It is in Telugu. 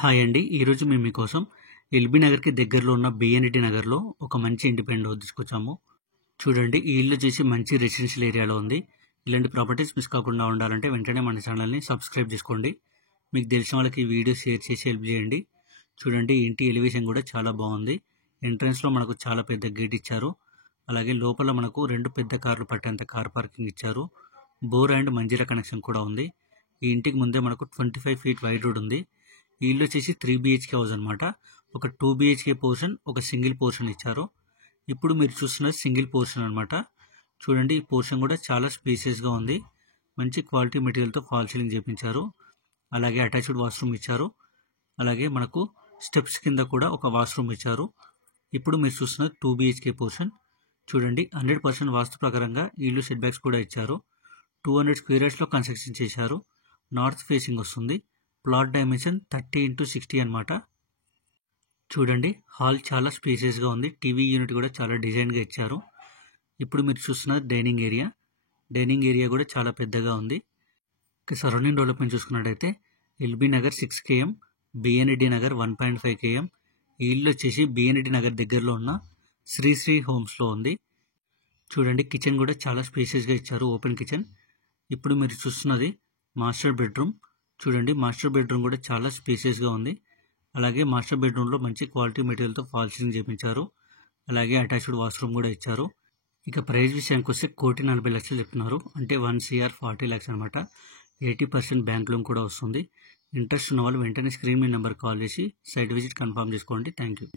హాయ్ అండి. ఈరోజు మేము మీకోసం ఎల్బీ నగర్కి దగ్గరలో ఉన్న బిఎన్టీ నగర్లో ఒక మంచి ఇండిపెండెంట్ హౌస్ తీసుకొచ్చాము. చూడండి, ఈ ఇల్లు చేసి మంచి రెసిడెన్షియల్ ఏరియాలో ఉంది. ఇలాంటి ప్రాపర్టీస్ మిస్ కాకుండా ఉండాలంటే వెంటనే మన ఛానల్ని సబ్స్క్రైబ్ చేసుకోండి. మీకు తెలిసిన వాళ్ళకి ఈ వీడియో షేర్ చేసి హెల్ప్ చేయండి. చూడండి, ఇంటి ఎలివేషన్ కూడా చాలా బాగుంది. ఎంట్రన్స్లో మనకు చాలా పెద్ద గేట్ ఇచ్చారు. అలాగే లోపల మనకు 2 పెద్ద కార్లు పట్టేంత కార్ పార్కింగ్ ఇచ్చారు. బోర్ అండ్ మంజీరా కనెక్షన్ కూడా ఉంది. ఈ ఇంటికి ముందే మనకు 25 ఫీట్ వైడ్ రోడ్ ఉంది. ఈ ఇల్లు వచ్చేసి 3 BHK హౌస్ అనమాట. ఒక 2 BHK పోర్షన్, ఒక సింగిల్ పోర్షన్ ఇచ్చారు. ఇప్పుడు మీరు చూస్తున్నది సింగిల్ పోర్షన్ అనమాట. చూడండి, ఈ పోర్షన్ కూడా చాలా స్పేసియస్గా ఉంది. మంచి క్వాలిటీ మెటీరియల్తో ఫాల్ సీలింగ్ చేయించారు. అలాగే అటాచ్డ్ వాష్రూమ్ ఇచ్చారు. అలాగే మనకు స్టెప్స్ కింద కూడా ఒక వాష్రూమ్ ఇచ్చారు. ఇప్పుడు మీరు చూస్తున్నది 2 BHK పోర్షన్. చూడండి, 100% వాస్తు ప్రకారంగా ఈ ఇల్లు సెట్ బ్యాక్స్ కూడా ఇచ్చారు. 200 స్క్వేర్ యార్డ్స్లో కన్స్ట్రక్షన్ చేశారు. నార్త్ ఫేసింగ్ వస్తుంది. ప్లాట్ డైమెన్షన్ 30x60 అనమాట. చూడండి, హాల్ చాలా స్పేసియస్గా ఉంది. టీవీ యూనిట్ కూడా చాలా డిజైన్గా ఇచ్చారు. ఇప్పుడు మీరు చూస్తున్నది డైనింగ్ ఏరియా. డైనింగ్ ఏరియా కూడా చాలా పెద్దగా ఉంది. సరౌండింగ్ డెవలప్మెంట్ చూసుకున్నట్టయితే LB Nagar 6 km, BNT Nagar 1.5 km. ఈ ఇల్లు వచ్చేసి బిఎన్టీ నగర్ దగ్గరలో ఉన్న శ్రీ హోమ్స్లో ఉంది. చూడండి, కిచెన్ కూడా చాలా స్పేసియస్గా ఇచ్చారు, ఓపెన్ కిచెన్. ఇప్పుడు మీరు చూస్తున్నది మాస్టర్ బెడ్రూమ్. చూడండి, మాస్టర్ బెడ్రూమ్ కూడా చాలా స్పేసియస్గా ఉంది. అలాగే మాస్టర్ బెడ్రూమ్లో మంచి క్వాలిటీ మెటీరియల్తో ఫాల్ సీలింగ్ చేయించారు. అలాగే అటాచ్డ్ వాష్రూమ్ కూడా ఇచ్చారు. ఇక ప్రైస్ విషయానికి వస్తే 1,40,00,000 చెప్తున్నారు. అంటే 1 CR 40 lakhs అనమాట. 80% బ్యాంక్ లోన్ కూడా వస్తుంది. ఇంట్రెస్ట్ ఉన్న వాళ్ళు వెంటనే స్క్రీన్ మీద నెంబర్ కాల్ చేసి సైట్ విజిట్ కన్ఫర్మ్ చేసుకోండి. Thank you.